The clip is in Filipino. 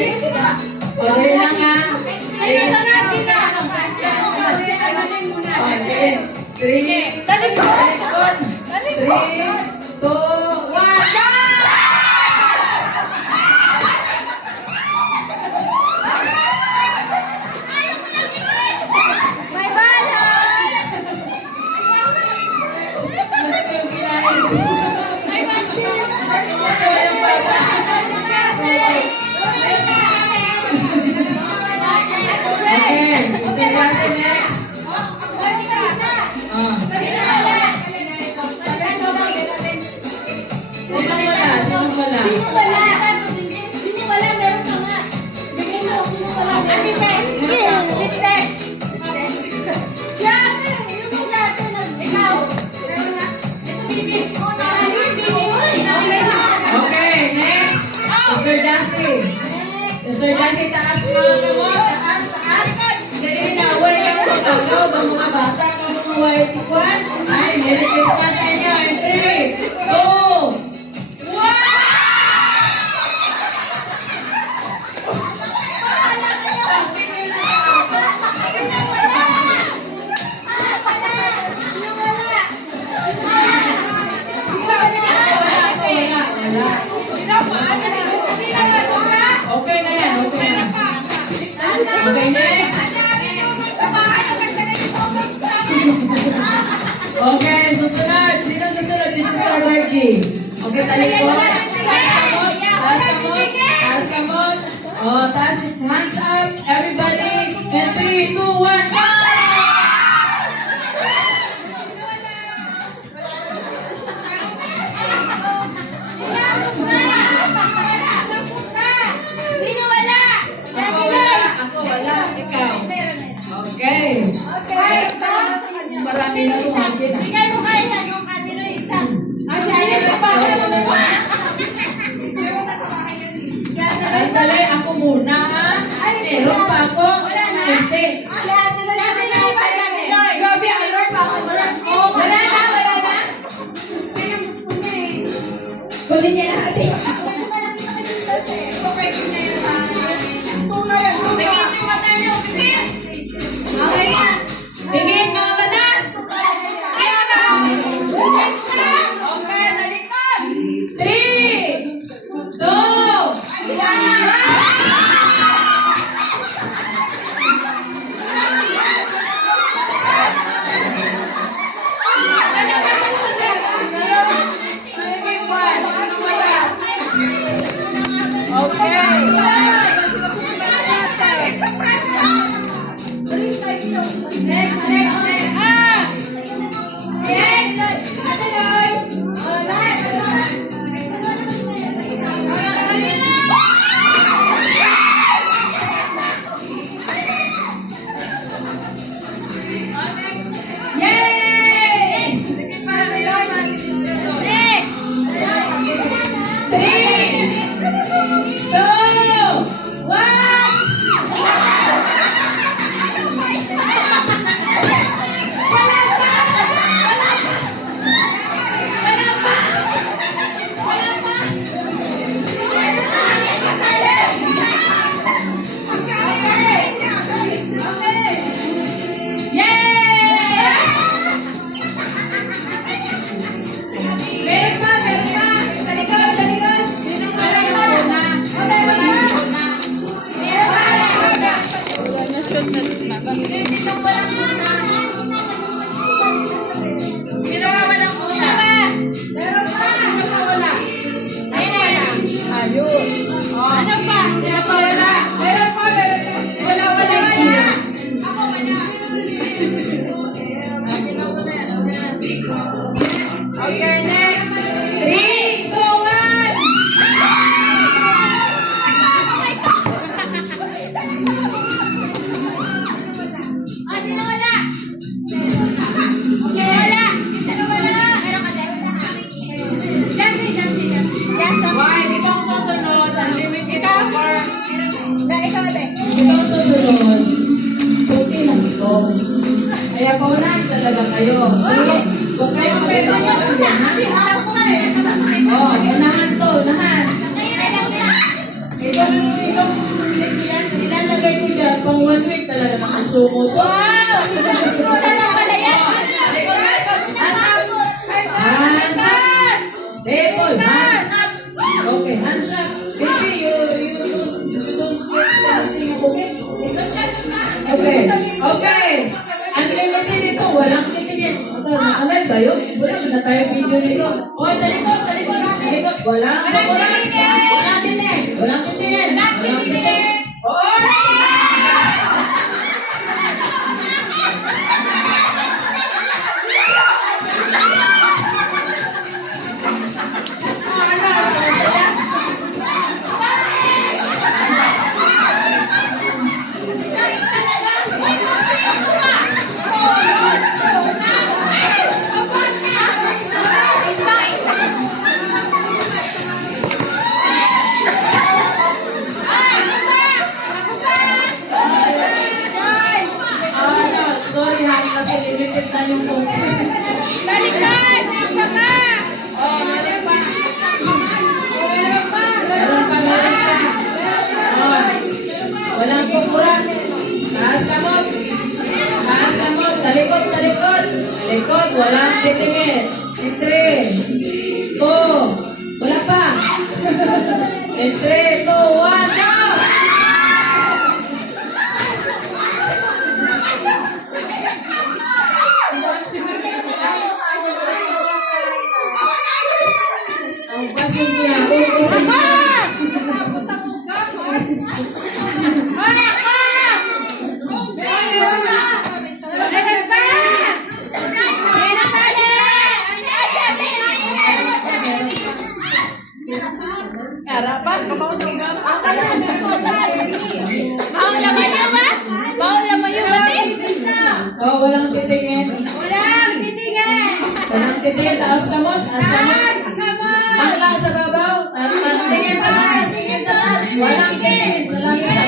O, dali lang ha. Three, two, one, go! May balon! May bunches! Okay, Mr. Jase next. Sino wala? Sino wala? Sino wala? Meron ka nga. Bigyan mo, sino wala? Sisters! Yan! Yung mga dati na ikaw. Ito, bibig. Okay, next. Mr. Jase. Mr. Jase, taas mga kamot. Taas, taas. Dali na, away ka po. Tawag ba mga bata ka mga white tikwan? Ay, Merry Christmas sa inyo. 3, 2, 1! Okay na yan, okay na. Okay, next. Okay, susunod. Sino susunod? Si Sister Virgie. Okay, talikod. Taas kamot. Taas kamot. Oh, taas. Hands up, everybody. And 3, 2, 1, go! Sino wala? Ako wala. Ako wala. Ikaw. Okay. Marami na tumagin. Bigay mo kayo na yung kanino isa. Kasi ayun sa pa. Ay, dali. Ako muna. Meron pa ako. Kasi. Grabe, alert pa ako. Wala na. Kunin niya lahat eh. Bigyan mga bata. Ayaw na. Okay, talikod. 3, 2, 1. Okay. Next. Sino ba walang una? Meron pa. Sino ba wala? Ayun. Ano pa? Sino pa wala? Meron pa. Wala. Ako wala. Okay, next. 3, 2, 1. Sino wala? Okay, wala. Sino wala? Meron ka din? Yes, Why? Ikaw ang susunod. Unlimited offer. ikaw ate. Ikaw ang susunod. Suti lang ito. Kaya paunahan talaga kayo. Huwag kayo mag-iwan ha? Oh, unahan to. Unahan. Ikaw ibibigay ko dyan, pang 1 week talaga nakasungot. Wow! Mura lang pala yan. Hands up! Depol, hands up! Okay, hands up. Baby, you don't get dancing, okay? Okay, okay. Unlimited ito, walang titigil. Nakalive tayo? Wala na tayo video nito. Okay, talikod, talikod, talikod. Walang titigil. Walang titigil. Walang titigil. Walang titigil. Sorry ha, kasi limited na yung post. Balikan! Nasa ka! Meron pa. Meron pa. Oh, walang kukuran. Taas ka mo. Taas ka mo. Talikod, talikod. Talikod, walang titingin. In 3, 2, wala pa. In 3, 2, 1, go! Ang pasyon niya. Oh, walang titingin. Walang titingin. Taas ka mo. Taas ka mo. Bakla sa babaw. Tingin sa taas. Tingin sa taas. Walang titingin. Walang titingin.